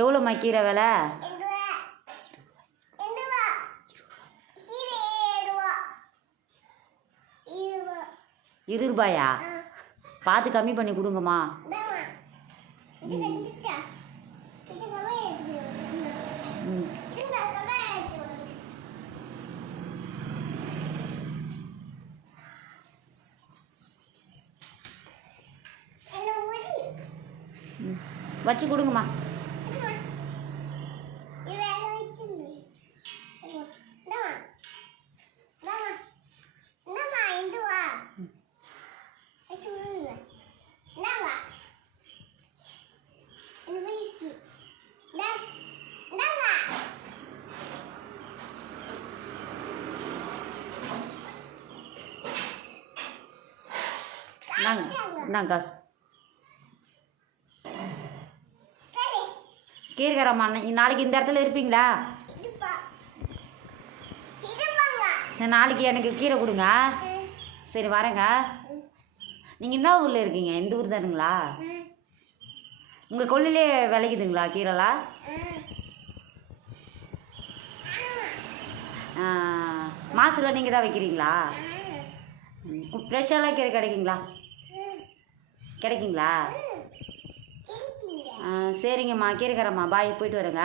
எவ்வளோம்மா கீரை விலை? 20 ரூபாயா? பார்த்து கம்மி பண்ணி கொடுங்கம்மா. வச்சு கொடுங்கம்மா. நாங்கள் காசு கீரைக்காரம்மா, நாளைக்கு இந்த இடத்துல இருப்பீங்களா? நாளைக்கு எனக்கு கீரை கொடுங்க. சரி வரேங்க. நீங்கள் என்ன ஊரில் இருக்கீங்க? இந்த ஊர் தானுங்களா? உங்கள் கொள்ளையிலே விளைக்குதுங்களா கீரைலாம்? மாசில் நீங்கள் தான் வைக்கிறீங்களா? ஃப்ரெஷ்ஷாலாம் கீரை கிடைக்குங்களா? கிடைக்குங்களா? சரிங்கம்மா, கீரைக்காரம்மா, பாய், போயிட்டு வரேங்க.